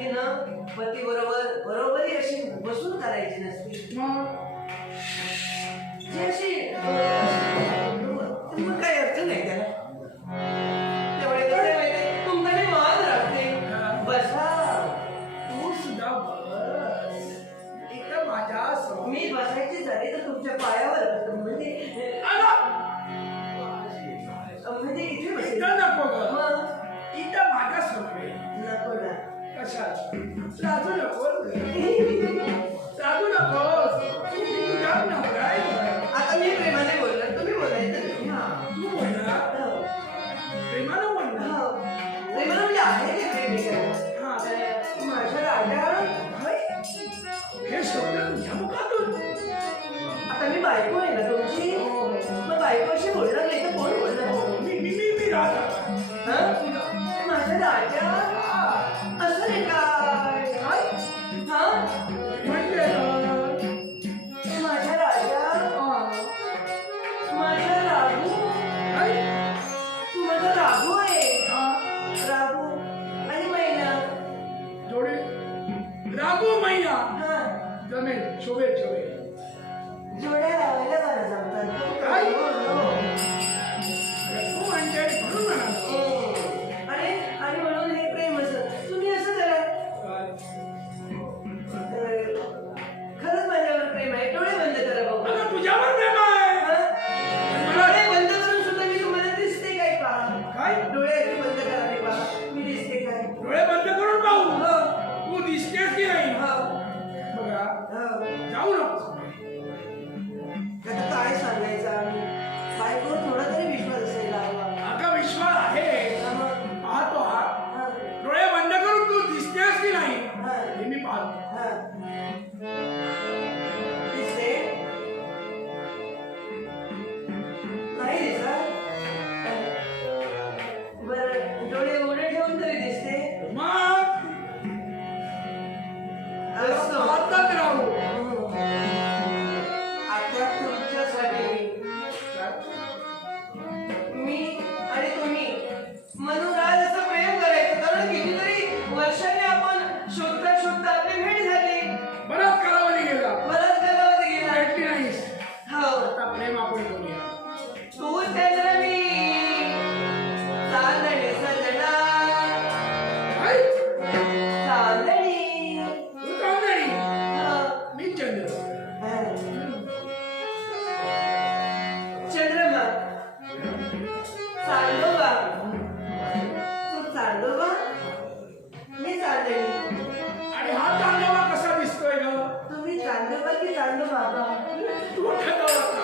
ती ना पती बरोबर बरोबरी अशी बसून करायची नसते. जी अशी मग काही अर्थ नाही त्याला. तेवढे कसं माहिती तुमच्याकडे मान राखते. बसा. तू सुद्धा बस. इथं माझ्या मी बसायची झाली तर तुमच्या पायावर म्हणजे इथे बसेल. इथं नको ग. मग इथं माझ्या सोपे नको ना. कशाला लाजू नकोस लाजू नकोस. तुझ्या नवरा आहे. आता मी प्रेमाने बोलणार तुम्ही बोलायचं नाही. तू बोलणार प्रेमानं बोलणार. प्रेमानं म्हणजे आहे ते प्रेमिका. हा माझ्या राजा हे शब्द तुझ्या मुखातून. आता मी बायको आहे ना तुमची. मग बायको अशी बोलणार नाही तर कोण बोलणार. मी राजा. माझा राजा असं नाही काय. हा म्हणजे माझा राजा माझा राघू. तू माझा राघू आहे. राघू आणि मैना जोडे रागू महिना हा जमेल. शोभेल शोभेल. जोड्या लावायला मला जमतात. काय? हो. तू म्हणते म्हणून म्हणालो. आणि म्हणून हे प्रेम असं तुम्ही असं करा. खरंच माझ्यावर प्रेम आहे. डोळे बंद करा बघू. अगं तुझ्यावर प्रेम आहे. डोळे बंद करून सुद्धा मी तुम्हाला दिसते काय पहा. काय डोळे असे बंद करा आणि पहा मी दिसते काय. डोळे बंद करून पाहू. हो तू दिसतेस की नाही. हो बघा हो. जाऊ नको. आता काय सांगायचं आम्ही. बायकोवर थोडा तरी विश्वास असायला हवा. आता विश्वास आहे. पाहतो हा. डोळे बंद करून तू दिसतेस की नाही हे मी पाहतो. दिसते नाही दिसत. बरं डोळे उघडे ठेवून तरी दिसते. मग असं पाहतच राहू. आता तुमच्यासाठी मी आणि तुम्ही मनोराज असं प्रेम करायचं. कारण कितीतरी वर्षांनी आपण शोधता शोधता आपली भेट झाली. बराच कालावधी गेला. बराच कालावधी गेला. भेटली नाहीस. हो आता प्रेम आपण करूया. तू त्याला मी चांदणे सजना काय चांदणी. तू चांदणी हो. मी चंद्र. चंद्रमा चांदोबा. तू चांदोबा मी चांदणी. आणि हा चांदोबा कसा दिसतोय ग. तुम्ही चांदोबा की चांदोबा. तू ठरव.